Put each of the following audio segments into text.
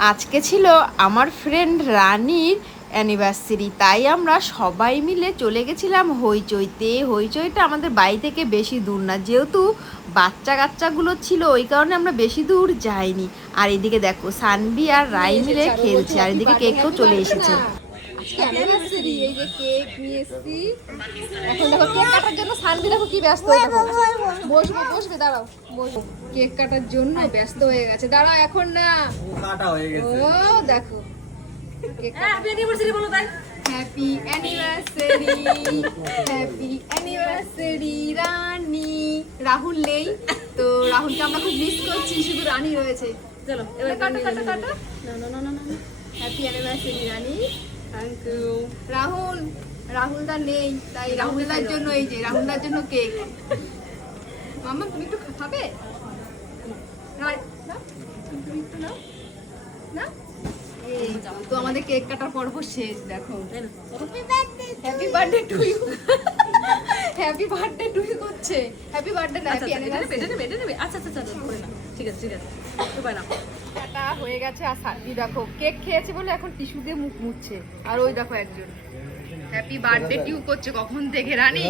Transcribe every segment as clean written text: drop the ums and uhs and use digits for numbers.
আজকে ছিল আমার ফ্রেন্ড রানীর অ্যানিভার্সারি, তাই আমরা সবাই মিলে চলে গেছিলাম হইচইতে। হইচইটা আমাদের বাড়ি থেকে বেশি দূর না, যেহেতু বাচ্চা কাচ্চাগুলো ছিল ওই কারণে আমরা বেশি দূর যাইনি। আর এদিকে দেখো সানভি আর রাই মিলে খেলছে, আর এদিকে কেকও চলে এসেছে। এই যে কেক নিয়ে এসেছি। এখন দেখো কেক কাটার জন্য সানভি দেখো কি ব্যস্ত হয়ে দেখো। বসবে দাঁড়াও, বসো। কেক কাটার জন্য ব্যস্ত হয়ে গেছে। দাঁড়াও এখন না, কাটা হয়ে গেছে। ও দেখো হ্যাপি অ্যানিভার্সারি বলো তাই। হ্যাপি অ্যানিভার্সারি, হ্যাপি অ্যানিভার্সারি রানী। রাহুল নেই তো, রাহুলকে আমরা খুব মিস করছি, শুধু রানী রয়েছে। চলো এবার কাটো কাটো কাটো। না happy anniversary Rani. Thank you. রাহুলদা নেই, তাই রাহুলদার জন্য এই যে রাহুলদার জন্য কেক। মাম্মা তুমি একটু খাবে? না এই তো আমাদের কেক কাটার পর্ব শেষ। দেখো happy birthday to you, happy birthday to you করছে। হ্যাপি বার্থডে না, হ্যাপি অ্যানিভার্সারি। আচ্ছা ঠিক আছে কাটা হয়ে গেছে। আর সাথী দেখো কেক খেয়েছে বলে এখন টিস্যু দিয়ে মুখ মুছছে। আর ওই দেখো একজন হ্যাপি বার্থডে টিউ করছে কখন থেকে। রানী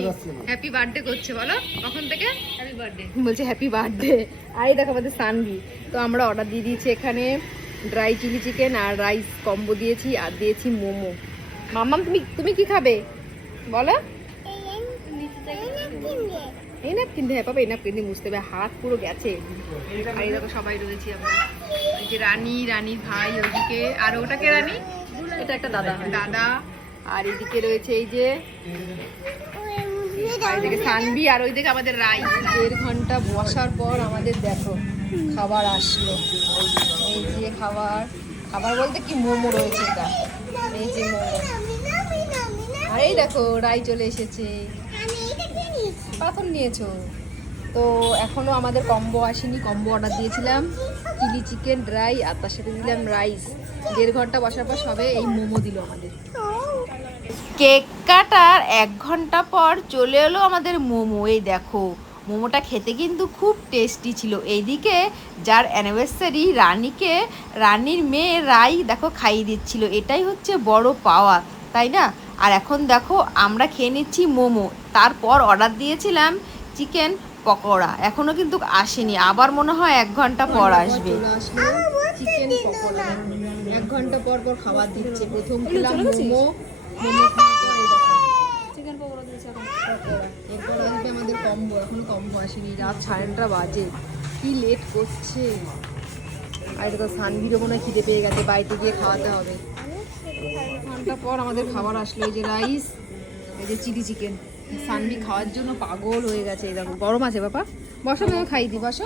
হ্যাপি বার্থডে করছে, বলো কখন থেকে হ্যাপি বার্থডে বলছে, হ্যাপি বার্থডে। আর এই দেখো আমাদের সানভি। তো আমরা অর্ডার দিয়ে দিয়েছি এখানে ড্রাই চিলি চিকেন আর রাইস কম্বো দিয়েছি, আর দিয়েছি মোমো। মাম্মাম তুমি কি খাবে বলো? এই ন্যাপকিন দিয়ে পাবে, এই ন্যাপকিন দিয়ে মুছতে হবে, হাত পুরো গেছে। আর এই দেখো সবাই রয়েছি আমরা। এই যে রানীর ভাই ওইদিকে, আর ওটাকে রানী, এটা একটা দাদা। আর এদিকে রয়েছে এই যে এদিকে সানভি, আর ওইদিকে আমাদের রাই। 1.5 ঘন্টা বসার পর আমাদের দেখো খাবার আসলো। এই যে খাবার বলতে কি মোমো রয়েছে, এটা এই যে মোমো। আর এই দেখো রাই চলে এসেছে। পাথর নিয়েছো তো? এখনো আমাদের কম্বো আসেনি। কম্বো অর্ডার দিয়েছিলাম চিলি চিকেন ড্রাই, আর তার সাথে দিলাম রাইস। 1.5 ঘন্টা বসার পর সবে এই মোমো দিল আমাদের। কেক কাটার 1 ঘন্টা পর চলে এলো আমাদের মোমো। এই দেখো মোমোটা খেতে কিন্তু খুব টেস্টি ছিল। এইদিকে যার অ্যানিভার্সারি রানীকে, রানীর মেয়ে রাই দেখো খাইয়ে দিচ্ছিল। এটাই হচ্ছে বড় পাওয়া, তাই না? আর এখন দেখো আমরা খেয়ে নিচ্ছি মোমো। তারপর অর্ডার দিয়েছিলাম চিকেন পকোড়া, এখনো কিন্তু আসেনি, আবার মনে হয় 1 ঘন্টা পর আসবে। চিকেন পকোড়া 1 ঘন্টা পর খাবার দিচ্ছে। প্রথম খেলাম মোমো, চিকেন পকোড়া দিয়েছে। এরপর আসবে আমাদের কম্বো, এখনো কম্বো আসেনি। রাত 9:30 বাজে, কি লেট করছে। আর এটা তো সানভিরও মনে হয় খিদে পেয়ে গেছে, বাড়িতে গিয়ে খাওয়াতে হবে। 1 ঘন্টা পর আমাদের খাবার আসলো। এই যে রাইস, এই যে চিলি চিকেন। সানভি খাওয়ার জন্য পাগল হয়ে গেছে। এই দেখো গরম আছে বাবা, বসো আমি খাই দিই, বসো।